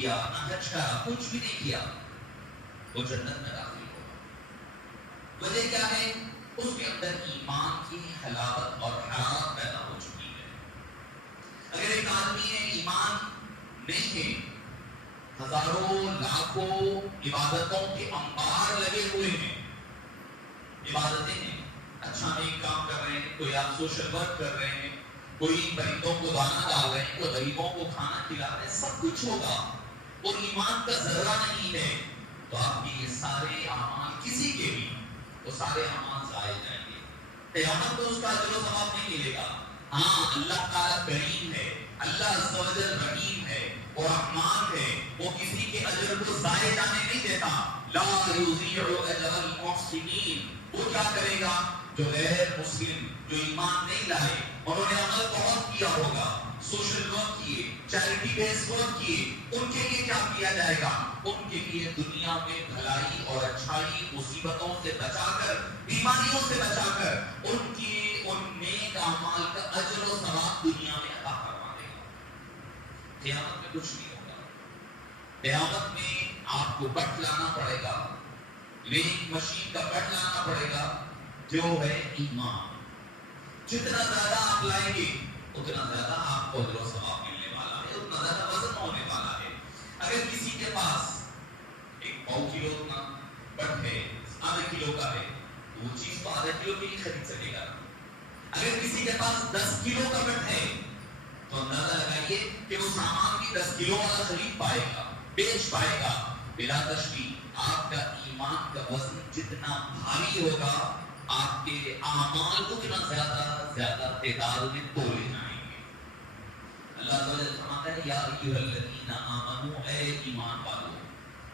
کیا نہ حج کرا، کچھ بھی نہیں کیا، وہ جنت میں داخل ہوگا۔ وجہ کیا ہے؟ اس کے اندر ایمان کی حلاوت اور حرارت پیدا ہو چکی ہے۔ اگر ایک آدمی ہے ایمان نہیں ہے، ہزاروں لاکھوں عبادتوں کے انبار لگے ہوئے ہیں، عبادتیں ہیں، اچھا نیک کام کر رہے ہیں، کوئی آپ سوشل ورک کر رہے ہیں، کوئی پرندوں کو دانا ڈال رہے ہیں، کوئی غریبوں کو کھانا کھلا رہے ہیں، سب کچھ ہوگا اور ایمان کا ذرہ نہیں ہے، تو آپ کے یہ سارے اعمال کسی کے بھی وہ سارے اعمال ضائع جائیں گے، قیامت کو اس کا اجر و ثواب نہیں ملے گا۔ ہاں اللہ تعالیٰ کریم ہے، اللہ عز و جل رحیم ہے اور رحمان ہے، وہ کسی کے اجر کو ضائع جانے نہیں دیتا۔ لا یضیع اجر المحسنین، وہ کیا کرے گا؟ جو غیر مسلم، جو ایمان نہیں لائے، انہوں نے عمل بہت کیا ہوگا، سوشل ورک کیے، چیریٹی بیس ورک کیے، ان کے لیے کیا کیا جائے گا؟ ان کے لیے دنیا میں بھلائی اور اچھائی، مصیبتوں سے بچا کر، بیماریوں سے بچا کر ان کی ان نیک اعمال کا اجر و ثواب دنیا میں عطا کروا دے گا۔ قیامت میں کچھ نہیں ہوگا، قیامت میں آپ کو بٹ لانا پڑے گا، ویلنگ مشین کا بٹ لانا پڑے گا، جو ہے ایمان۔ جتنا زیادہ آپ لائیں گے اتنا زیادہ آپ کو اجر و ثواب ملنے والا ہے، اتنا زیادہ وزن ہونے والا ہے۔ اگر کسی کے پاس ایک 100 کلو کا بٹ ہے، آدھے کلو کا ہے، تو وہ چیز تو آدھے کلو کی نہیں خرید سکے گا۔ اگر کسی کے پاس 10 کلو کا بٹ ہے تو اندازہ لگائیے کہ وہ سامان بھی 10 کلو والا خرید پائے گا، بیچ پائے گا۔ بلا تشبیہ آپ کا ایمان کا وزن جتنا بھاری ہوگا، آپ کے اعمال اتنا زیادہ تعداد میں تولے جائیں گے۔ اللہ تعالیٰ فرماتا ہے یا ایھا الذین آمنوا، اے ایمان والو،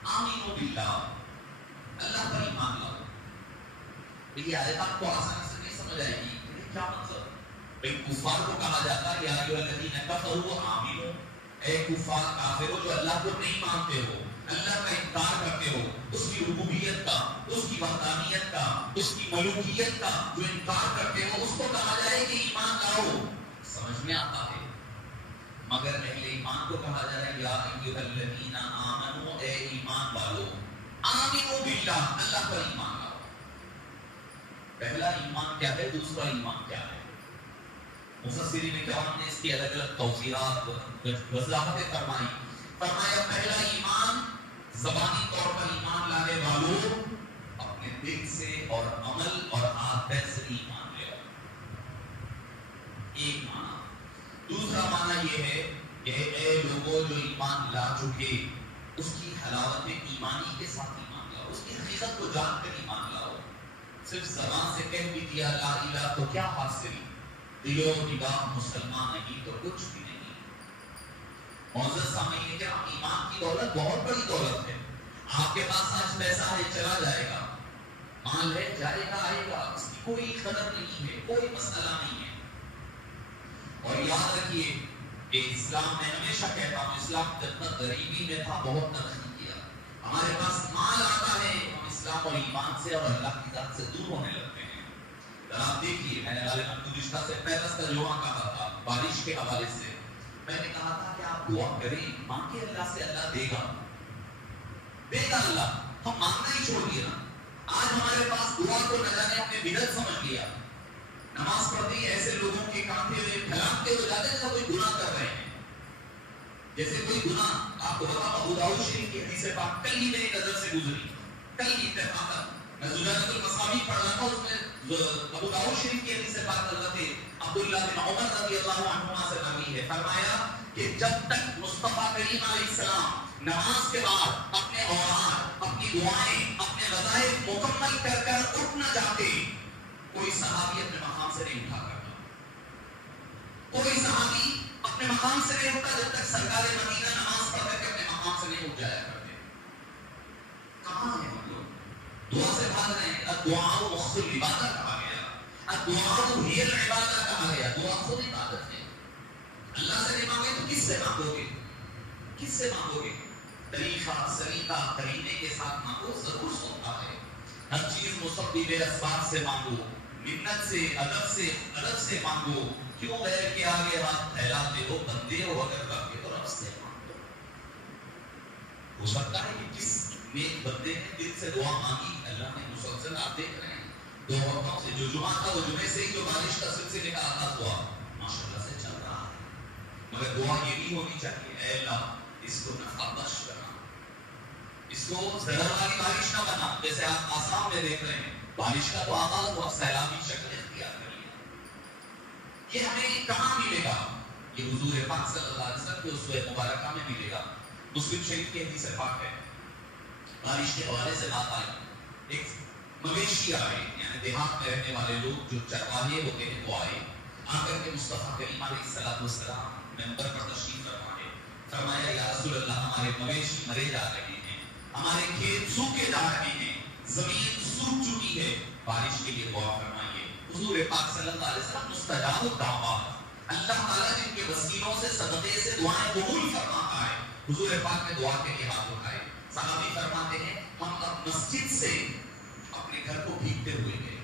آمنوا باللہ، اللہ پر ایمان لاؤ۔ یہ آیت آپ کو آسانی سے نہیں سمجھ آئے گی، کیا مطلب؟ بھئی کفار کو کہا جاتا ہے یا ایھا الذین کفروا آمنوا، اے کفار کافروں جو اللہ کو نہیں مانتے ہو، اللہ کا انکار کرتے ہو، اس کی ربوبیت کا، اس کی وحدانیت کا، اس کی ملوکیت کا جو انکار کرتے ہو، اس کو کہا جائے کہ ایمان لاؤ، سمجھ میں آتا ہے۔ مگر اہل ایمان کو کہا جائے یا ایھا الذین آمنوا، اے ایمان والو، آمنوا باللہ، اللہ پر ایمان لاؤ۔ پہلا ایمان کیا ہے، دوسرا ایمان کیا ہے؟ مفسرین کرام نے اس کی الگ الگ توضیحات وضاحتیں فرمائی۔ فرمایا پہلا ایمان زبانی طور پر ایمان لانے والوں اپنے دل سے اور عمل اور آدھے سے ایمان لے آؤ، ایک معنی۔ دوسرا معنی یہ ہے کہ اے لوگوں جو ایمان لا چکے، اس کی حلاوت ایمانی کے ساتھ ایمان لاؤ، اس کی حقیقت کو جان کر ایمان لاؤ۔ صرف زبان سے کہہ بھی دیا لا الہ تو کیا حاصل، دل و نگاہ مسلمان نہیں تو کچھ بھی نہیں۔ معزز سامعین کہ ایمان کی دولت بہت بڑی دولت ہے۔ آپ کے پاس آج پیسہ ہے، چلا جائے گا، مال ہے، جائے گا، آئے گا، اس کی کوئی قدر نہیں ہے، کوئی مسئلہ نہیں ہے۔ اور یاد رکھیے کہ اسلام میں ہمیشہ کہتا ہوں، اسلام جتنا غریبی میں تھا بہت ترقی کیا۔ ہمارے پاس مال آتا ہے، ہم اسلام اور ایمان سے اور اللہ کی ذات سے دور ہونے لگتے ہیں۔ آپ دیکھیے، میں نے غالباً گزشتہ سے پہلے ترجمہ کہا تھا بارش کے حوالے سے، میں نے کہا تھا کہ آپ دعا کریں، مانگے اللہ سے، اللہ دے گا، دے گا اللہ۔ ہم مانگنا ہی چھوڑ دیا نا۔ آج ہمارے پاس دعا کو نہ جانے ہم نے بدعت سمجھ لیا۔ نماز پڑھتے ہی ایسے لوگوں کے کاندھے میں پھیلاتے ہو جاتے ہیں کوئی گناہ کر رہے ہیں، جیسے کوئی گناہ۔ آپ کو بتا ابو داؤد شریف کی حدیث پاک کل ہی میری نظر سے گزری، کل ہی اتفاقاً میں زجاجۃ المصابیح پڑھ رہا تھا، اس میں ابو داؤد شریف کی حدیث پاک حضرت عبداللہ بن عمر رضی اللہ عنہما سے مروی ہے، فرمایا کہ جب تک مصطفیٰ کریم علیہ السلام نماز کے بعد اپنے اوراد، اپنی دعائیں، اپنے وظائف مکمل کر کر اٹھ نہ جاتے، کوئی صحابی اپنے مقام سے نہیں اٹھا کرتا، کوئی صحابی اپنے مقام سے نہیں اٹھتا جب تک سرکار مدینہ نماز پڑھ کر کے اپنے مقام سے نہیں اٹھ جایا کرتے۔ کہاں ہیں ہم لوگ؟ دعا سے بھاگ رہے ہیں۔ الدعاء مخ العبادہ کہا گیا، الدعاء ہی العبادہ کہا گیا، دعا خود عبادت ہے۔ اللہ سے نہیں مانگے تو کس سے مانگو گے؟ کس سے مانگو گے؟ طریقہ سلیقہ طریقے کے ساتھ مانگو، ضرور سنتا ہے۔ ہر چیز مسبب اسباب سے مانگو، منت سے، ادب سے مانگو۔ کیوں غیر کے آگے ہاتھ پھیلاتے ہو؟ بندے ہو اگر رب کے تو رب سے مانگو۔ ہو سکتا ہے کہ کس نیک بندے نے دل سے دعا مانگی، اللہ نے مسلسل، آپ دیکھ رہے ہیں 2 ہفتوں سے جو جمعہ تھا وہ جمعے سے ہی جو بارش کا سلسلے کا آغاز ہوا ماشاءاللہ سے چل رہا ہے، مگر دعا یہ بھی ہونی چاہیے اے اللہ اس کو نفع بخش بنا، اس کو زرعہ والی بارش نہ بنا، جیسے آپ آسام میں دیکھ رہے ہیں بارش کا تو آغاز ہوا، سیلابی شکل اختیار کری ہے۔ یہ ہمیں کہاں ملے گا؟ یہ حضور پاک صلی اللہ علیہ وسلم کے اسوہ مبارکہ میں ملے گا۔ مسلم شریف کی حدیث پاک ہے، بارش کے حوالے سے بات آئی، ایک مویشی آئے، یعنی دیہات میں رہنے والے لوگ جو چرواہے ہوتے ہیں وہ آئے، آ کر کے مصطفیٰ کریم علیہ السلام منبر پر تشریف فرمائے، فرمایا یا رسول اللہ ہمارے مویشی مرے جا رہے ہیں، ہمارے کھیت سوکھے جا رہے ہیں، زمین سوکھ چکی ہے، بارش کے لیے دعا فرمائیے۔ حضور پاک صلی اللہ علیہ وسلم مستجاب الدعوات، اللہ تعالیٰ جن کے وسیلوں سے صدقے سے دعائیں قبول فرماتا ہے، حضور پاک نے دعا کے لیے ہاتھ اٹھائے۔ صحابی فرماتے ہیں ہم اب مسجد سے اپنے گھر کو بھیگتے ہوئے گئے،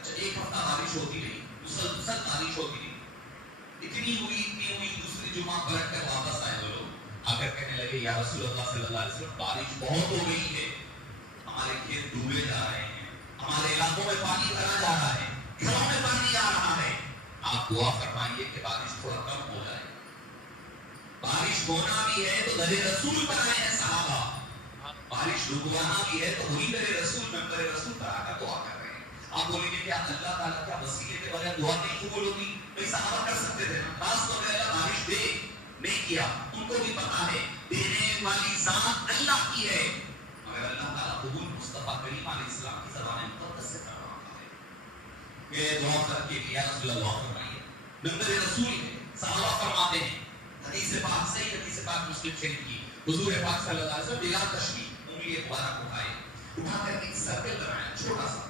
اچھا 1 ہفتہ بارش ہوتی رہی، مسلسل بارش ہوتی رہی، اتنی ہوئی دوسری جمعہ پلٹ کر واپس آئے وہ لوگ، آ کر کہنے لگے یا رسول اللہ صلی اللہ علیہ وسلم بارش بہت ہو گئی ہے، ہمارے کھیت ڈوبے جا رہے ہیں، ہمارے علاقوں میں پانی بھرا جا رہا ہے، گھروں میں پانی آ رہا ہے، آپ دعا فرمائیے کہ بارش تھوڑا کم ہو جائے۔ بارش ہونا بھی ہے تو در رسول پر آئے ہیں صحابہ، بارش رکوانا بھی ہے تو وہی در رسول ممبر رسول پر آ کر دعا کر رہے ہیں۔ آپ بولیں گے کیا اللہ تعالیٰ کیا وسیلے کے بغیر دعا نہیں قبول ہوگی؟ بھائی صحابہ کر سکتے تھے نا، خاص طور پر اللہ بارش دے، نہیں کیا، ان کو بھی پتا ہے دینے والی ذات اللہ کی ہے، مگر اللہ تعالیٰ قبول مصطفیٰ کریم علیہ السلام کی زبان مقدس سے کر رہا ہے۔ یہ دعا کر کے یا رسول اللہ فرمائیے، ممبر رسول ہے، صحابہ فرماتے ہیں، حدیث پاک صحیح حدیث پاک مسلم شریف کی، حضور پاک صلی اللہ علیہ وسلم بلا تشبیہ انگلی مبارک اٹھائے، اٹھا کر ایک سرکل بنایا چھوٹا سا،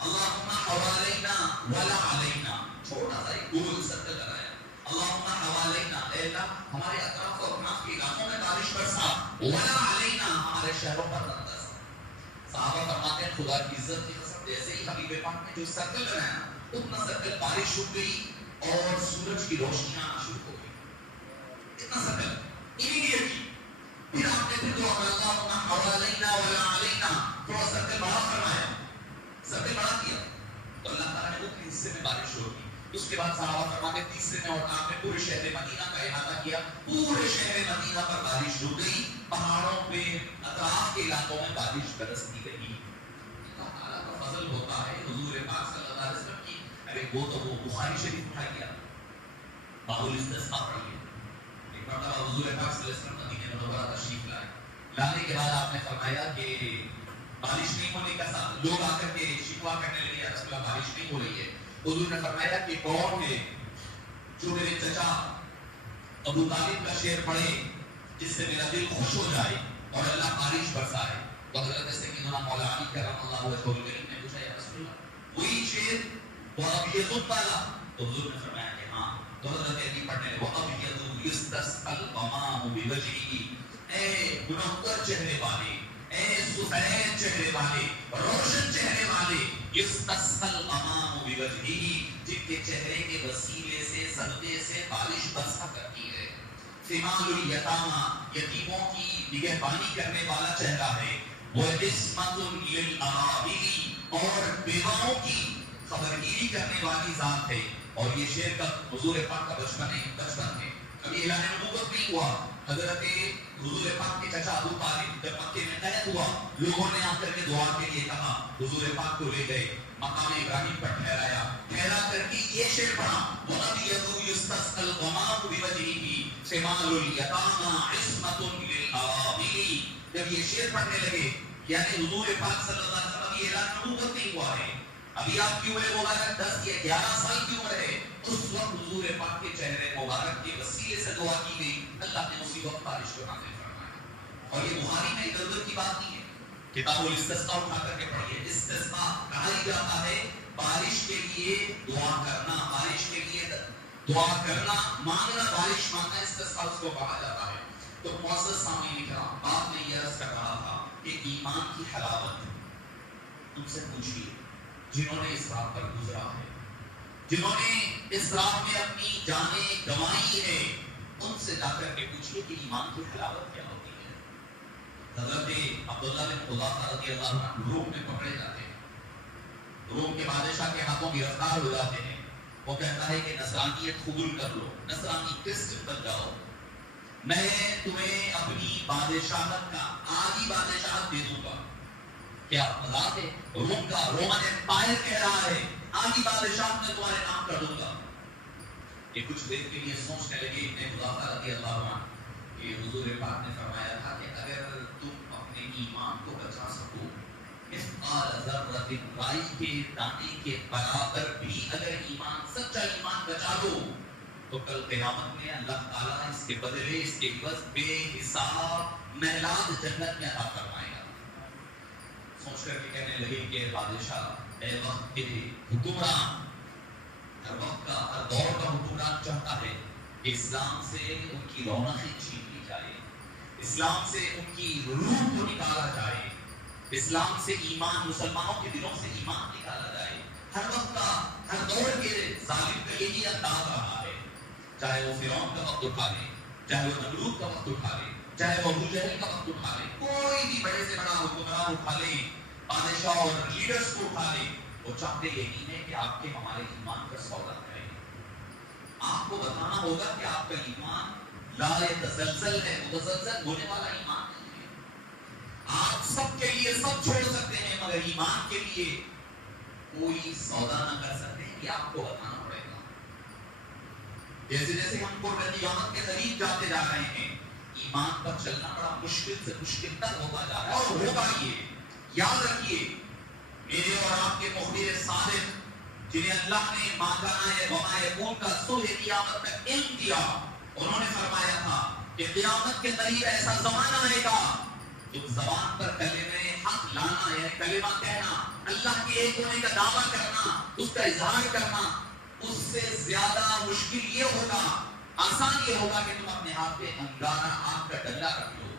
اللہم حوالینا ولا علینا، چھوٹا سا ایک گول سرکل بنایا، اللہم حوالینا، اے اللہ ہمارے اطراف و اپناف کے علاقوں میں بارش برسا، ولا علینا، ہمارے شہروں پر نہ برسا۔ صحابہ فرماتے ہیں خدا کی عزت کی قسم جیسے ہی حبیب پاک نے جو سرکل بنایا اتنا سرکل بارش رک گئی اور سورج کی روشنی آنا شروع ہو گئی، اتنا سرکل امیڈیٹلی۔ پھر آپ نے پھر دعا کرا اللہم حوالینا ولا علینا، تھوڑا سرکل بڑا فرمایا، سرکل بڑا کیا تو اللہ تعالیٰ نے اتنے حصے میں بارش ہو گئی۔ اس کے بعد صحابہ فرماتے ہیں تیسرے میں اور آپ نے پورے شہر مدینہ کا احاطہ کیا، پورے شہر مدینہ پر بارش رک گئی، پہاڑوں پہ اطراف کے علاقوں میں بارش برستی رہی۔ اللہ تعالیٰ کا فضل ہوتا ہے حضور پاک صلی اللہ علیہ وسلم کی، ارے وہ تو وہ بخاری شریف اٹھا گیا، باب الاستسقاء پڑھیے، ایک مرتبہ حضور پاک صلی اللہ علیہ وسلم مدینہ منورہ تشریف لائے، لانے کے بعد آپ نے فرمایا کہ بارش نہیں ہونے کا ساتھ لوگ آ کر کے شکوا کرنے لگے یا رسول اللہ بارش نہیں ہو رہی ہے، حضور نے فرمایا کہ کون ہے جو میرے چچا ابو طالب کا شعر پڑھے جس سے میرا دل خوش ہو جائے اور اللہ بارش برسائے۔ تو حضرت سیدنا مولا علی کرم اللہ وجہہ الکریم نے پوچھا یا رسول اللہ وہی شعر وہ اب یزد والا؟ تو حضور نے فرمایا کہ ہاں۔ تو حضرت علی پڑھنے لگے وہ اب یزد یستسقى الغمام بوجهه، اے منور چہرے والے، اے سفید چہرے والے، روشن چہرے والے، یستسقى الغمام بوجهه، جن کے چہرے کے وسیلے سے صدقے سے بارش برسا کرتی ہے۔ ثمال الیتامی، یتیموں کی نگہبانی کرنے والا چہرہ ہے، وہ عصمت للارامل، اور بیواؤں کی خبرگیری کرنے والی ذات ہے۔ اور یہ شعر کا حضور پاک کا بچپن ہے، کبھی اعلان نبوت نہیں ہوا۔ حضرت حضور پاک کے چچا ابو طالب جب مکے میں قید ہوا، لوگوں نے آ کر کے دعا کے لیے کہا، حضور پاک کو لے گئے، مقام ابراہیم پر ٹھہرایا، ٹھہرا کر کے یہ شعر پڑھا، وَأَبْيَضُ يُسْتَسْقَى الْغَمَامُ بِوَجْهِهِ ثِمَالُ الْيَتَامَى عِصْمَةٌ لِلْأَرَامِلِ۔ جب یہ شعر پڑھنے لگے یعنی حضور پاک صلی اللہ علیہ وسلم کی اعلان نبوت نہیں ہوا ہے، ابھی آپ کی عمر مبارک 10 یا 11 سال کی عمر ہے، اس وقت حضور پاک کے چہرے مبارک کے وسیلے سے دعا کی گئی، اللہ نے اسی وقت بارش کو نازل فرمایا۔ اور یہ بخاری میں ادھر ادھر کی بات نہیں ہے، کتاب الاستسقاء اٹھا کر کے پڑھیے۔ استسقاء کہا ہی جاتا ہے بارش کے لیے دعا کرنا، بارش کے لیے دعا کرنا، مانگنا، بارش مانگنا، استسقاء اس کو کہا جاتا ہے۔ تو معزز سامعین کرام، آپ نے یہ عرض کر رہا تھا کہ ایمان کی حلاوت ان سے پوچھیے جنہوں نے اس راہ پر گزرا ہے، جنہوں نے اس راہ میں اپنی جانیں گنوائی ہے، ان سے جا کر کے پوچھیے کہ ایمان کی حلاوت کیا ہوتی ہے۔ حضرت عبداللہ بن حذافہ رضی اللہ عنہ روم میں پکڑے جاتے ہیں، روم کے بادشاہ کے ہاتھوں گرفتار ہو جاتے ہیں. وہ کہتا ہے کہ نصرانیت قبول کر لو، نصرانی کرسچن بن جاؤ، میں تمہیں اپنی بادشاہت کا آدھی بادشاہت دے دوں گا. کیا مذاق ہے؟ روم کا رومن امپائر کہہ رہا ہے آدھی بادشاہت میں تمہارے نام کر دوں گا. یہ کچھ دیر کے لیے سوچنے لگے ابن حذافہ رضی اللہ عنہ کہ حضور پاک نے فرمایا تھا کہ اگر تم اپنے ایمان کو بچا سکو، مثقال ذرۃ رائی کے دانے کے برابر بھی اگر ایمان، سچا ایمان بچا دو، تو کل قیامت میں اللہ تعالیٰ اس کے بدلے، اس کے عوض بے حساب محلات جنت میں عطا فرمائے گا. سوچ کر کے کہنے لگے کہ بادشاہ، اے وقت کے حکمران، ہر وقت کا، ہر دور کا حکمران چاہتا ہے کہ اسلام سے ان کی رونقیں چھین لی جائے، اسلام سے ان کی روح کو نکالا جائے، اسلام سے ایمان، مسلمانوں کے دلوں سے ایمان نکالا جائے. ہر وقت کا، ہر دور کے ظالم کا یہی انداز رہا ہے، چاہے وہ فرعون کا وقت اٹھا لے، چاہے وہ نمرود کا وقت اٹھا لے، چاہے وہ ابو جہل کا وقت اٹھا لے، کوئی بھی بڑے سے بڑا حکمران اٹھا لے، بادشاہ اور لیڈرز کو اٹھا لے، وہ چاہتے یہی ہے کہ آپ کے ہمارے ایمان کا سودا کریں. آپ کو بتانا ہوگا کہ آپ کا ایمان لا یتزلزل ہے، متزلزل ہونے والا ایمان نہیں ہے. آپ سب کے لیے سب چھوڑ سکتے ہیں، مگر ایمان کے لیے کوئی سودا نہ کر سکتے ہیں. یہ آپ کو بتانا پڑے گا. جیسے جیسے ہم قربانی قیامت کے قریب جاتے جا رہے ہیں، ایمان پر چلنا بڑا مشکل سے مشکل تر ہوتا جا رہا ہے. اور ہوگا یہ، یاد رکھیے، میرے اور آپ کے مخبر صادق جنہیں اللہ نے ماکانہ وما یکون کا صلح قیامت میں علم دیا، انہوں نے فرمایا تھا کہ قیامت کے قریب ایسا زمانہ آئے گا جب زبان پر کلمہ حق لانا، یعنی کلمہ کہنا، اللہ کے ایک ہونے کا دعویٰ کرنا، اس کا اظہار کرنا، اس سے زیادہ مشکل یہ ہوگا، آسان یہ ہوگا کہ تم اپنے ہاتھ پہ انگارہ، آگ کا ڈنڈا رکھ لو.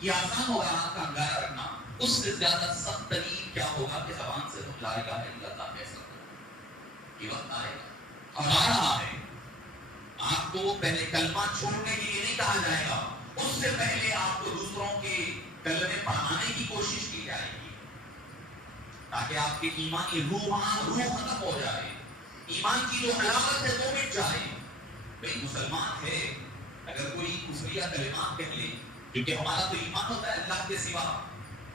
یہ آسان ہوگا آگ کا انگارہ رکھنا. اس سے زیادہ سخت ترین کیا ہوگا کہ زبان سے تم لا الہ الا اللہ کہہ سکو. یہ وقت آئے گا اور آ رہا ہے. آپ کو پہلے کلمہ چھوڑنے کے لیے نہیں کہا جائے گا، اس سے پہلے آپ کو دوسروں کے کلمے پڑھانے کی کوشش کی جائے گی تاکہ آپ کے ایمانی روح ختم ہو جائے، ایمان کی جو حلاوت ہے وہ مٹ جائے. بھئی مسلمان ہے، اگر کوئی کفریہ کلمات کہہ لے، کیونکہ ہمارا تو ایمان ہوتا ہے اللہ کے سوا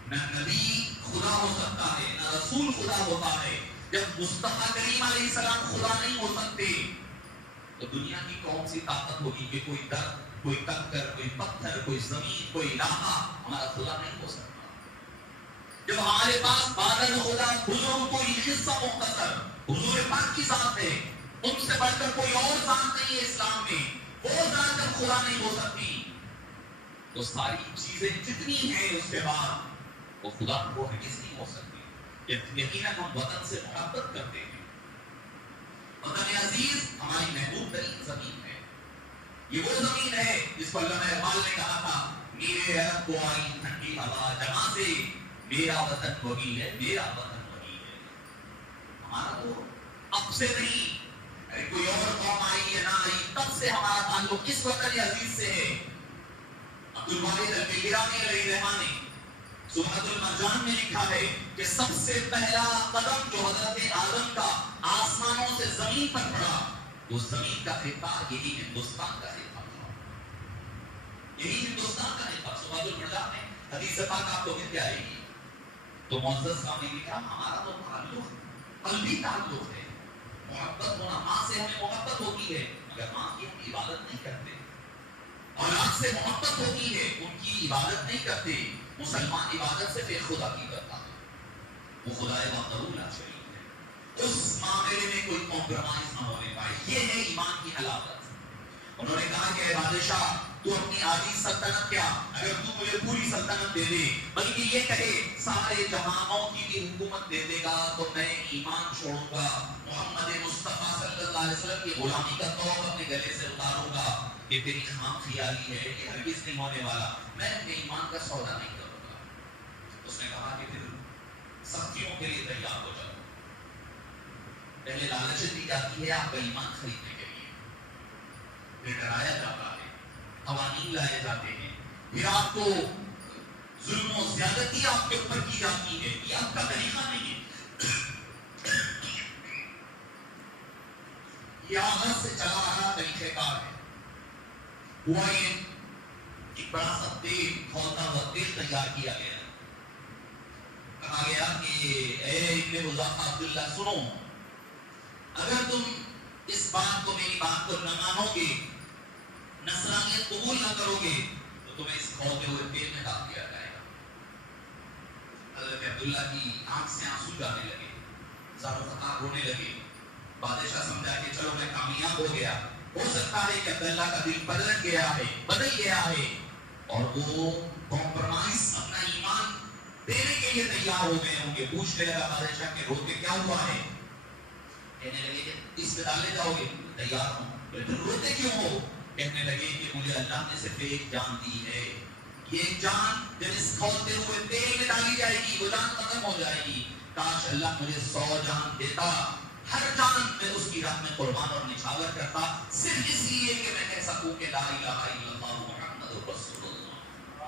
نہ نبی خدا ہو سکتا ہے، نہ رسول خدا ہوتا ہے. جب مصطفیٰ کریم علیہ السلام خدا نہیں ہو سکتے تو دنیا کی کون سی طاقت ہوگی کہ کوئی درد، کوئی کنکر، کوئی پتھر، کوئی زمین، کوئی علاقہ ہمارا خدا نہیں ہو سکتا. جب ہمارے پاس بادل خدا، بزرگ کوئی حصہ مختصر حضور پاک کی ذات ہے، ان سے بڑھ کر کوئی اور ذات نہیں ہے اسلام میں، وہ ذات جب خدا نہیں ہو سکتی تو ساری چیزیں جتنی ہیں اس کے بعد وہ خدا کو ہرگز نہیں ہو سکتی. یقیناً ہم وطن سے محبت کرتے ہیں. وطن عزیز ہماری محبوب ترین زمین ہے. یہ وہ زمین ہے جس پر علامہ اقبال نے کہا تھا، میرے عرب کو آئی ٹھنڈی ہوا جہاں سے، میرا وطن وہی ہے، میرا وطن وہی ہے. ہمارا تو اب سے نہیں، کوئی اور قوم آئی یا نہ آئی، تب سے ہمارا تعلق اس وطن عزیز سے ہے. عبدالواحد البیرانی علیہ الرحمہ نے سورۃ المرجان میں لکھا ہے کہ سب سے پہلا قدم جو حضرت آدم کا آسمانوں سے زمین پر پڑا، وہ زمین کا خطہ یہی ہندوستان کا خطہ تھا. یہی ہندوستان کا خطہ. سورۃ المرجان میں حدیث پاک آپ کو مل جائے گی. تو معزز صاحب نے لکھا، ہمارا تو تعلق قلبی تعلق ہے. محبت ہونا، ماں سے ہمیں محبت ہوتی ہے مگر ماں کی ہم عبادت نہیں کرتے. اولاد سے محبت ہوتی ہے، ان کی عبادت نہیں کرتے. مسلمان عبادت سے پھر خدا کی کرتا ہے، وہ خدا وحدہ لا شریک ہے. اس معاملے میں کوئی کمپرومائز نہ ہونے پائے. یہ ہے ایمان کی حلاوت. انہوں نے کہا کہ اے بادشاہ، تو اپنی آدھی سلطنت کیا، اگر تو مجھے پوری سلطنت دے دے، بلکہ یہ کہے سارے جہانوں کی بھی حکومت دے دے گا، تو میں ایمان چھوڑوں گا، محمد مصطفیٰ صلی اللہ علیہ وسلم کی غلامی کا توق اپنے گلے سے اتاروں گا. یہ تیری خام خیالی ہے، یہ ہرگز نہیں ہونے والا، میں اپنے ایمان کا سودا نہیں کروں گا. اس نے کہا کہ پھر سختیوں کے لیے تیار ہو جاؤ. پہلے لالچ دی جاتی ہے آپ کا ایمان خریدنے کے لیے، پھر ڈرایا جاتا ہے، قوانین لائے جاتے ہیں، پھر آپ کو ظلم و زیادتی آپ کے اوپر کی جاتی ہے، یہ آپ کا طریقہ نہیں ہے، یہ آغاز سے چلا رہا طریقہ کار ہے۔ ہوا یہ ایک بڑا سا تیل، کھولتا ہوا تیل تیار کیا گیا، کہا گیا کہ اے ابن حذافہ عبداللہ سنو، اگر تم اس بات کو، میری بات کو نہ مانو گے، نصرانیت قبول نہ کرو گے، تو تمہیں اس کھولتے ہوئے تیل میں ڈال دیا جائے گا۔ حضرت عبداللہ کی آنکھ سے آنسو جانے لگے، زار و فقار رونے لگے۔ بادشاہ سمجھا کہ چلو میں کامیاب ہو گیا، ہو سکتا ہے کہ عبداللہ کا دل بدل گیا ہے اور وہ کمپرومائز اپنا ایمان دینے کے لیے تیار ہو گئے ہوں گے۔ پوچھنے لگا بادشاہ کہ روتے کیا ہوا ہے؟ کہنے لگے کہ اس میں ڈالے جاؤ گے، تیار ہوں۔ پھر روتے کیوں ہو؟ کہنے لگے کہ مجھے اللہ نے صرف ایک جان دی ہے، یہ ایک جان جب اس کھولتے ہوئے تیل میں ڈالی جائے گی وہ جان ختم ہو جائے گی، کاش اللہ مجھے 100 جان دیتا، ہر جان میں اس کی راہ میں قربان اور نچھاور کرتا، صرف اس لیے کہ میں کہہ سکوں کہ لا الہ الا اللہ محمد رسول اللہ۔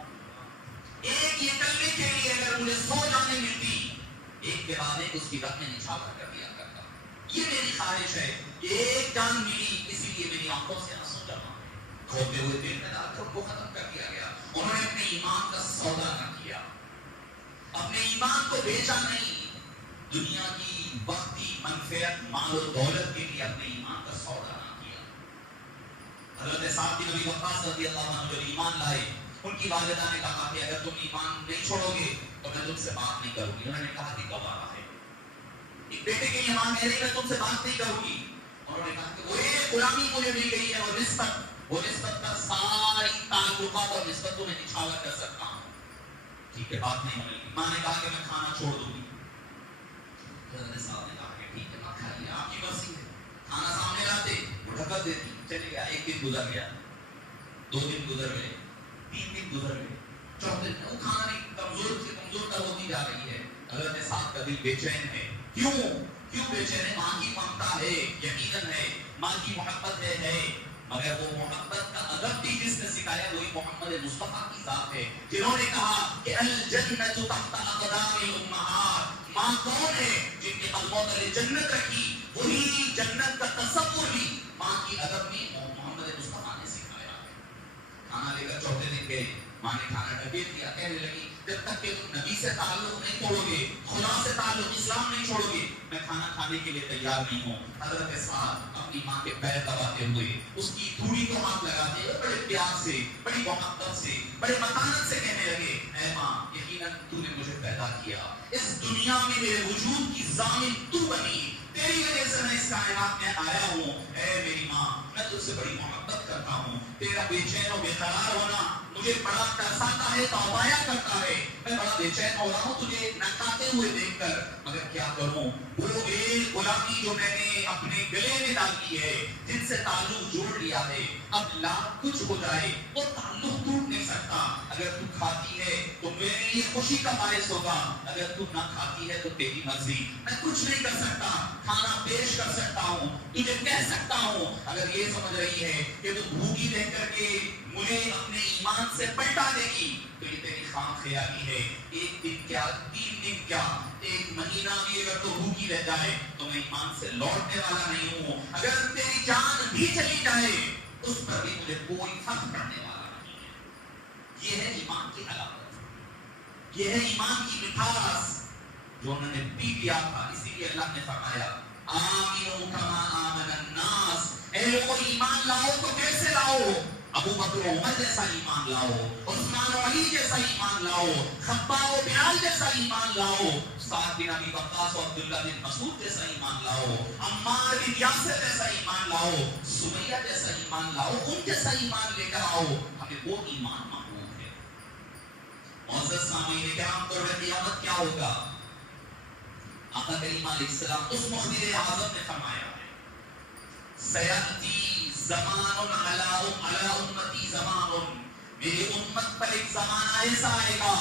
ایک یہ کلمے کے لیے اگر مجھے 100 جانیں ملتی، ایک کے بعد ایک اس کی راہ میں نچھاور کر دیا کرتا۔ یہ میری خواہش ہے کہ ایک جان ملی، اسی لیے میری آنکھوں سے آنسو جمع کھولتے ہوئے تیل میں ڈال کر کو ختم کر دیا گیا۔ انہوں نے اپنے ایمان کا سودا نہ کیا، اپنے ایمان کو بیچا نہیں، دنیا کی وقتی منفعت، مال و دولت کے لیے اپنے ایمان کا سودا نہ کیا۔ حضرت سعد بن ابی وقاص رضی اللہ عنہ جو ایمان لائے، ان کی والدہ نے کہا کہ اگر تم ایمان نہیں چھوڑو گے تو میں تم سے بات نہیں کروں گی۔ انہوں نے کہا کہ گوارا ہے، ایک بیٹے کے لیے ماں کہہ رہی میں تم سے بات نہیں کروں گی۔ انہوں نے کہا کہ وہ ایک غلامی مجھے مل گئی ہے، اور نسبت کا ساری تعلقات اور نسبت میں نچھاور کر سکتا ہوں۔ ٹھیک ہے، بات نہیں ہونے گی۔ ماں نے کہا کہ میں کھانا چھوڑ دوں گی۔ حضرت صاحب نے کہا کہ ٹھیک ہے مت کھائیے، آپ کی مرضی ہے۔ کھانا سامنے لاتے، وہ ڈھکت دیتی، چلے گیا۔ ایک دن گزر گیا، 2 دن گزر گئے، 3 دن گزر گئے، 4 دن وہ کھانا نہیں، کمزور سے کمزور تر ہوتی جا رہی ہے۔ حضرت صاحب کا دل بے چین ہے۔ کیوں بے چین ہے؟ ماں کی ممتا ہے، یقیناً ہے، ماں کی محبت ہے، مگر وہ محبت کا ادب بھی جس نے سکھایا وہی محمد مصطفیٰ کی ذات ہے، جنہوں نے کہا کہ الجنت تحت اقدام الامہات، ماں کون ہے؟ جن کے قدموں تلے جنت رکھی، وہی جنت کا تصور بھی ماں کی ادب میں محمد مصطفیٰ نے سکھایا ہے۔ کھانا لے کر 4 دن گئے، ماں نے کھانا ڈھکیل دیا، کہنے لگی جب تک کہ تم نبی سے تعلق نہیں توڑو گے، خدا سے تعلق، اسلام نہیں چھوڑو گے، میں کھانا کھانے کے لیے تیار نہیں ہوں۔ حضرت سعد اپنی ماں کے پیر دباتے ہوئے، اس کی دھوڑی کو ہاتھ لگاتے ہوئے بڑے پیار سے، بڑی محبت سے، بڑے متانت سے کہنے لگے اے ماں، یقیناً تو نے مجھے پیدا کیا، اس دنیا میں میرے وجود کی ضامن تو بنی، تیری وجہ سے میں اس کائنات میں آیا ہوں۔ اے میری ماں، میں تجھ سے بڑی محبت کرتا ہوں، تیرا بے چین و بے قرار ہونا مجھے بڑا ترساتا ہے، توبایا کرتا ہے، میں بڑا بے چین ہو رہا ہوں تجھے نہ کھاتے ہوئے دیکھ کر، مگر کیا کروں؟ وہ ایک غلامی جو میں نے اپنے گلے میں ڈالی ہے، جن سے تعلق جوڑ لیا ہے، اب لاکھ کچھ ہو جائے وہ تعلق ٹوٹ نہیں سکتا۔ اگر تو کھاتی ہے تو میرے لیے خوشی کا باعث ہوگا، اگر تو نہ کھاتی ہے تو تیری مرضی، میں کچھ نہیں کر سکتا، کھانا پیش کر سکتا ہوں، تجھے کہہ سکتا ہوں۔ اگر یہ سمجھ رہی ہے کہ تو بھوکی دیکھ کر کے مجھے اپنے ایمان سے پلٹا دے گی تو یہ تیری خام خیالی ہے۔ 1 دن کیا، 3 دن کیا، 1 مہینہ بھی اگر تو بھوکی رہ جائے تو میں ایمان سے لوٹنے والا نہیں ہوں۔ اگر تیری جان بھی چلی جائے اس پر بھی مجھے کوئی فرق پڑنے والا نہیں ہے۔ یہ ہے ایمان کی علامت، یہ ہے ایمان کی مٹھاس جو انہوں نے پی لیا تھا۔ اسی لیے اللہ نے فرمایا آمنوا کما آمن الناس، اے لوگوں ایمان لاؤ تو کیسے لاؤ؟ ابو بکر و عمر جیسا ایمان لاؤ، عثمان و علی جیسا ایمان لاؤ، خباب و بلال جیسا ایمان لاؤ، سعد بن ابی وقاص و عبداللہ بن مسعود جیسا ایمان لاؤ، عمار بن یاسر جیسا ایمان لاؤ، سمیہ جیسا ایمان لاؤ، ان جیسا ایمان لے کر آؤ، ہمیں وہ ایمان محبوب ہے۔ معزز سامعین کرام، قرب قیامت کیا ہوگا؟ آقا کریم علیہ السلام اس مخبر اعظم نے فرمایا ہے سیأتی زمان علی امتی زمان، میری امت پر ایک زمانہ ایسا آئے گا،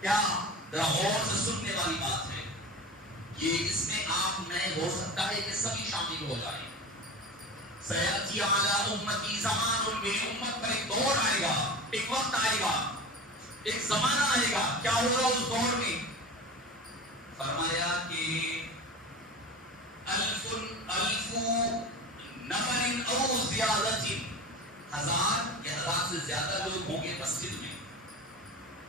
کیا ذرا غور سے سننے والی بات ہے، یہ اس میں آپ میں ہو سکتا ہے کہ سبھی شامل ہو جائیں۔ سیأتی علی امتی زمان، میری امت پر ایک دور آئے گا، ایک وقت آئے گا ایک زمانہ آئے گا، کیا ہوگا اس دور میں؟ فرمایا کہ الف نفر او زیادت، 1000 یا 1000 سے زیادہ لوگ ہوں گے مسجد میں،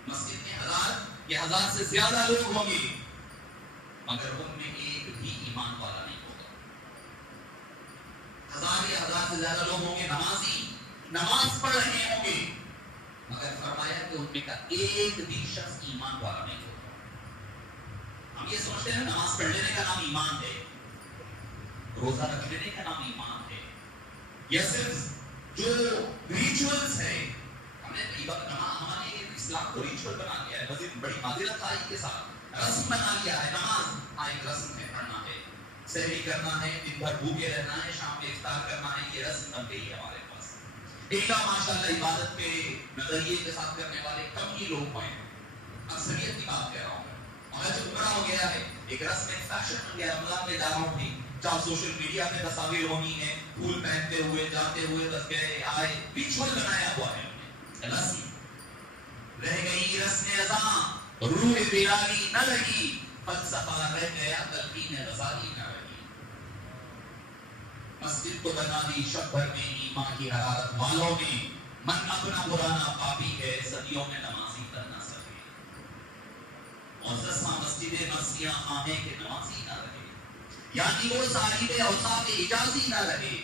مسجد میں 1000 یا 1000 سے زیادہ لوگ ہوں گے، مگر ان میں ایک بھی ایمان والا نہیں ہوگا۔ 1000 یا 1000 سے زیادہ لوگ ہوں گے نمازی، نماز پڑھ رہے ہوں گے، مگر فرمایا کہ ان میں کا ایک بھی شخص ایمان والا نہیں ہوگا۔ ہم یہ سمجھتے ہیں نماز پڑھ لینے کا نام ایمان ہے، روزہ رکھ لینے کا نام ایمان ہے، یا صرف جو ریچولز ہے، ہم نے ہمارے اسلام کو ریچول بنا لیا ہے، بس ایک بڑی معذرت خواہی کے ساتھ رسم بنا لیا ہے۔ نماز ایک رسم ہے، پڑھنا ہے، سحری کرنا ہے، دن بھر بھوکے رہنا ہے، شام میں افطار کرنا ہے، یہ رسم بن گئی ہے ہمارے پاس۔ ایک ماشاءاللہ عبادت کے نظریے کے ساتھ کرنے والے کم ہی لوگ ہیں، اکثریت کی بات کہہ رہا ہوں میں، اور جو گمراہ ہو گیا ہے، ایک رسم ایک فیشن بن گیا، رمضان میں جا رہا ہوں بھی، چاہے سوشل میڈیا میں تصاویر ہونی ہے، پھول پہنتے ہوئے جاتے ہوئے، بس گئے آئے، ریچول بنایا ہوا ہے ہم نے، رسم رہ گئی، رسم ازاں روح بیرالی نہ لگی، فلسفہ رہ گیا، تلقین غزالی نہ رہی۔ مسجد کو بنا دی شب بھر میں ایمان کی حرارت والوں نے، من اپنا پرانا پاپی ہے، صدیوں میں نمازی بن نہ سکے، معزز مسجد مسیح آنے کے نمازی نہ رہے، یعنی وہ صاحب اوصاف اجازی نہ رہے،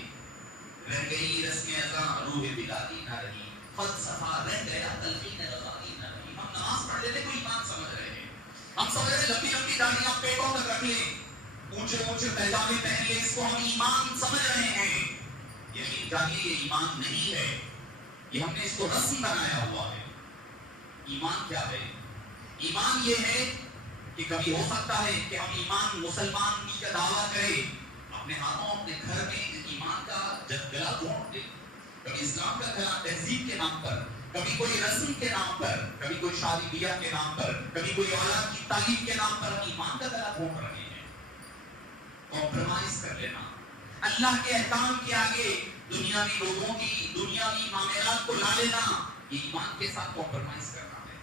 رہ گئی رسم ازاں روح بلالی نہ رہی، فلسفہ رہ گیا، تلقین غزالی نہ رہی۔ ہم نماز پڑھ لینے کو ایمان سمجھ رہے ہیں، ہم سمجھ رہے ہیں لمبی لمبی داڑیاں پیٹوں تک رکھ لیں، اونچے اونچے پیجامے پہن لیں، اس کو ہم ایمان سمجھ رہے ہیں، یقین جانیے یہ ایمان نہیں ہے، یہ ہم نے اس کو رسم بنایا ہوا ہے۔ ایمان کیا ہے؟ ایمان یہ ہے کہ کبھی ہو سکتا ہے کہ ہم ایمان مسلمان کا دعویٰ کریں، اپنے ہاتھوں اپنے گھر میں ایمان کا گلا گھونٹ دیں، کبھی اسلام کا گلا تہذیب کے نام پر، کبھی کوئی رسم کے نام پر، کبھی کوئی شادی بیاہ کے نام پر، کبھی کوئی اولاد کی تعلیم کے نام پر ہم ایمان کا گلا گھونٹ رہے ہیں۔ کمپرومائز کر لینا، اللہ کے احکام کے آگے دنیاوی لوگوں کی دنیاوی معاملات کو لا لینا، یہ ایمان کے ساتھ کمپرومائز کرنا ہے۔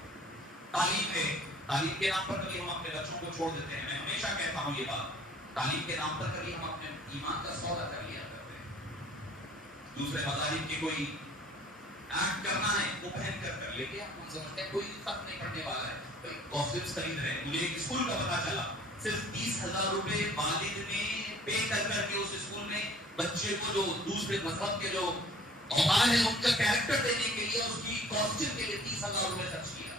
تعلیم ہے، تعلیم کے نام پر کبھی ہم اپنے بچوں کو چھوڑ دیتے ہیں، میں ہمیشہ کہتا ہوں یہ بات، تعلیم کے نام پر کبھی ہم اپنے ایمان کا سودا کر لیا کرتے ہیں۔ دوسرے مذاہب کی کوئی ایکٹ کرنا ہے وہ پہن کر لیتے ہیں، ہم سمجھتے ہیں کوئی فرق نہیں پڑنے والا ہے، کوئی کاسٹیومز خرید رہے ہیں۔ مجھے ایک اسکول کا پتا چلا، صرف 30,000 روپے والد نے پے کر کے اس اسکول میں بچے کو جو دوسرے مذہب کے جو اوقات ہیں ان کا کیریکٹر دینے کے لیے اس کی کاسٹیوم کے لیے 30,000 روپے خرچ کیا۔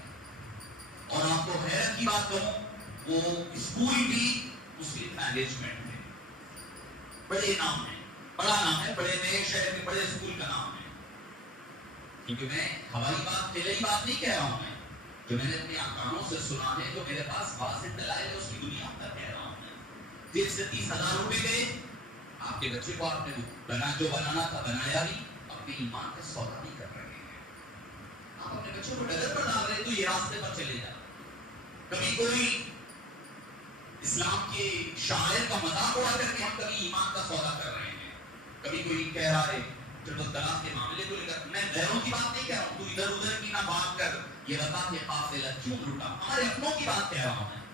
اور آپ کو حیرت کی بات کہوں، وہ اسکول بھی مسلم مینجمنٹ ہے، بڑے نام ہے، بڑا نام ہے، بڑے نئے شہر میں بڑے اسکول کا نام ہے۔ کیونکہ میں ہماری بات دلی بات نہیں کہہ رہا ہوں، میں جو میں نے اپنے کانوں سے سنا ہے، جو میرے پاس واضح دلائل ہے، اس کی دنیا پر کہہ رہا ہوں میں۔ جس سے 30,000 روپے گئے، آپ کے بچے کو آپ نے جو بنانا تھا بنایا ہی، اپنے ایمان کا سودا نہیں کر رہے ہیں۔ آپ اپنے بچوں کو ڈگر پر ڈال رہے تو یہ راستے پر چلے جا۔ کبھی کوئی اسلام کے شاعر کا مذاق اڑا کر کے ہم کبھی ایمان کا سودا کر رہے ہیں۔ کبھی کوئی کہہ رہا ہے چلو طلاق کے معاملے کو لے کر، میں غیروں کی بات نہیں کہہ رہا ہوں، تو ادھر ادھر کی نہ بات کر، یہ بتا کہ قافلہ کیوں لوٹا، ہمارے اپنوں کی بات کہہ رہا ہوں میں۔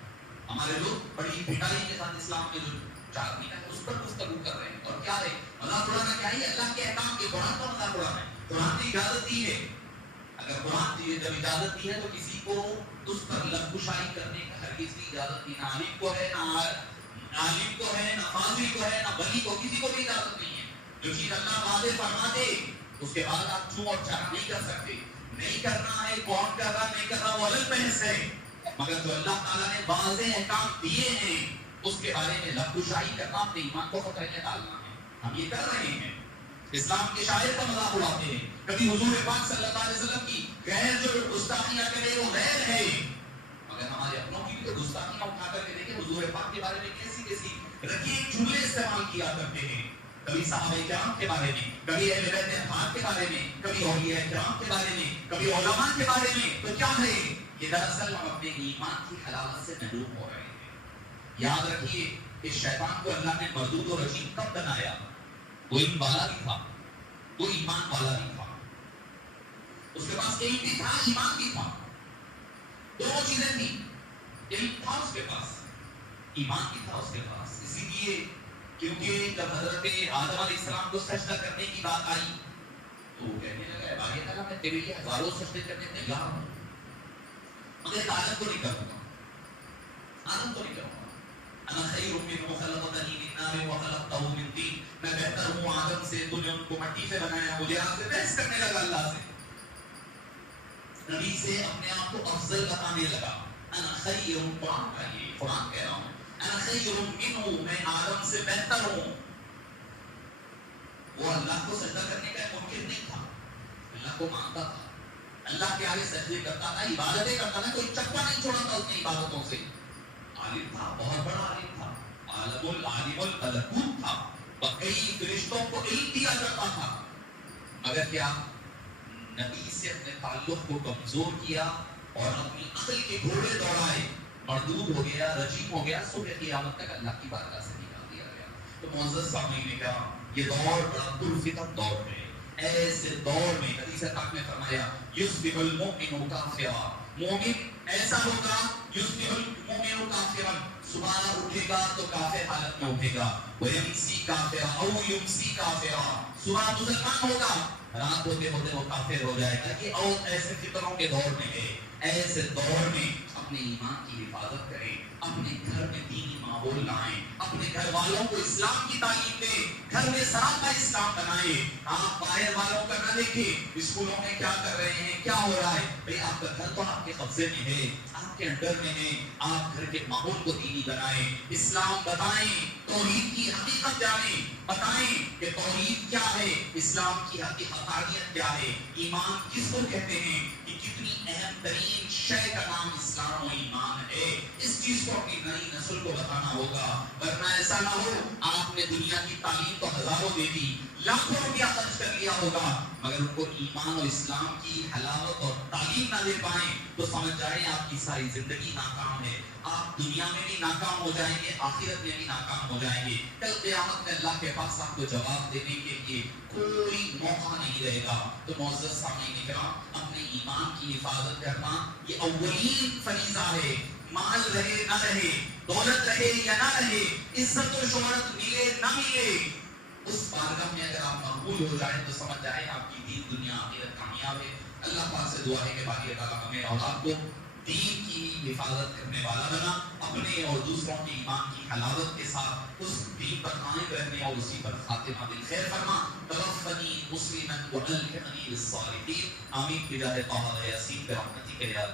ہمارے لوگ بڑی پٹائی کے ساتھ اسلام کے جو چاہتی ہے اس پر گفتگو کر رہے ہیں، اور کیا ہے مذاق اڑانا، کیا ہے اللہ کے احکام کے، قرآن کا مذاق اڑانا ہے۔ قرآن نے اجازت دی ہے، اگر قرآن نے جب اجازت دی ہے تو کسی کو اس پر لفظ کرنے کا ہرگز بھی اجازت نہیں، نہ عالم کو ہے، نہ عالم کو ہے، نہ فاضل کو ہے، نہ ولی کو، کسی کو بھی اجازت نہیں ہے۔ جو چیز اللہ واضح فرما دے اس کے بعد آپ چھو اور چارہ نہیں کر سکتے، نہیں کرنا ہے، کون کر رہا نہیں کر رہا وہ الگ بحث ہے، مگر جو اللہ تعالیٰ نے واضح احکام دیے ہیں اس کے بارے میں لفظ کرنا اپنے ایمان کو خطرے میں ڈالنا ہے۔ ہم یہ کر رہے ہیں، اسلام کے شاعر کا مذاق اڑاتے ہیں، کبھی حضور پاک صلی اللہ علیہ وسلم کی غیر جو گستاخیاں کرے وہ غیر ہے، مگر ہمارے اپنوں کی بھی تو گستاخیاں اٹھا کر کے دیکھیں، حضور پاک کے بارے میں کیسی کیسی رقیق جملے استعمال کیا کرتے ہیں، کبھی صحابہ کرام کے بارے میں، کبھی اہل بیت اطہار کے بارے میں، کبھی اولیاء کرام کے بارے میں، کبھی علماء کے بارے میں۔ تو کیا ہے یہ؟ دراصل ہم اپنے ایمان کی حلاوت سے محروم ہو رہے ہیں۔ یاد رکھیے اس شیطان کو اللہ نے مردود و رجیم کب بنایا؟ وہ علم والا بھی تھا، وہ ایمان والا بھی تھا، اس کے پاس علم بھی تھا، ایمان بھی تھا، دونوں چیزیں تھیں، علم تھا اس کے پاس، ایمان بھی تھا اس کے پاس. اسی لیے کیونکہ جب حضرت آدم علیہ السلام کو سجدہ کرنے کی بات آئی تو وہ کہنے لگا باری تعالیٰ میں تیرے لیے ہزاروں سجدے کرنے تیار ہوں، مگر آدم کو نہیں کروں گا، آدم کو نہیں کروں گا. انا خیر منہ خلقتنی من نار وخلقتہ من طین، میں بہتر ہوں آدم سے، تو نے ان کو مٹی سے بنایا، مجھے آپ سے بحث کرنے لگا اللہ سے. نبی سے اپنے آپ کو افضل بتانے لگا. انا خیر، قرآن کا یہ قرآن کہہ رہا ہوں، انا خیر منہ، میں آدم سے بہتر ہوں. وہ اللہ کو سجدہ کرنے کا ممکن نہیں تھا، اللہ کو مانتا تھا، اللہ کے آگے سجدے کرتا تھا، عبادتیں کرتا تھا، کوئی چپا نہیں چھوڑا تھا اس کی عبادتوں سے. عالم تھا، بہت بڑا عالم تھا، عالم الملکوت تھا، کئی فرشتوں کو علم دیا کرتا تھا. مگر کیا نبی سے اپنے تعلق کو کمزور کیا اور اپنی عقل کے گھوڑے دوڑائے، مردود ہو گیا، رجیم ہو گیا، صبح قیامت تک اللہ کی بارگاہ سے نکال دیا گیا. تو معزز سامعین نے کہا یہ دور بڑا پرفتن دور ہے. ایسے دور میں حدیث پاک میں فرمایا یصبح المؤمن کافرا، مومن ایسا ہوگا یصبح المؤمن کافرا، صبح اٹھے گا تو کافر حالت میں اٹھے گا، ویمسی کافرا او یمسی کافرا، صبح مسلمان ہوگا، رات ہوتے ہوتے وہ کافر ہو جائے گا. یہ اور ایسے فطروں کے دور میں ہے. ایسے دور میں اپنے ایمان کی حفاظت کریں، اپنے گھر میں دینی ماحول لائیں، اپنے گھر والوں کو اسلام کی تعلیم دیں، گھر میں سراپا اسلام بنائیں. آپ باہر والوں کا نہ دیکھیں اسکولوں میں کیا کر رہے ہیں، کیا ہو رہا ہے. بھئی آپ کا گھر تو آپ کے قبضے میں ہے، آپ کے انڈر میں ہے. آپ گھر کے ماحول کو دینی بنائیں، اسلام بتائیں، توحید کی حقیقت جانیں، بتائیں کہ توحید کیا ہے، اسلام کی حقانیت کیا ہے، ایمان کس کو کہتے ہیں، کہ کتنی اہم ترین شے کا نام اسلام و ایمان ہے. اس چیز کو اپنی نئی نسل کو بتانا ہوگا، ورنہ ایسا نہ ہو آپ نے دنیا کی تعلیم تو ہزاروں دے دی، لاکھوں روپیہ خرچ کر لیا ہوگا، مگر ان کو ایمان اور اسلام کی حلاوت اور تعلیم نہ دے پائیں تو سمجھ جائیں آپ کی ساری زندگی ناکام ہے. آپ دنیا میں بھی ناکام ہو جائیں گے، آخرت میں بھی ناکام ہو جائیں گے. کل قیامت میں اللہ کے پاس آپ کو جواب دینے کے لیے کوئی موقع نہیں رہے گا. تو معزز سامعین کرام، اپنے ایمان کی حفاظت کرنا یہ اولین فریضہ ہے. مال رہے نہ رہے، دولت رہے یا نہ رہے، عزت و شہرت ملے نہ ملے، اس بارگاہ میں اگر آپ مقبول ہو جائیں تو سمجھ جائیں آپ کی دین دنیا آخرت کامیاب ہے. اللہ پاک سے دعا ہے کہ باری تعالیٰ ہمیں اور آپ کو دین کی حفاظت کرنے والا بنا، اپنے اور دوسروں کے ایمان کی حلاوت کے ساتھ اس دین پر قائم رہنے اور اسی پر خاتمہ بالخیر فرما. توفنی مسلما والحقنی بالصالحین. آمین بجاہ طه یاسین برحمتک یا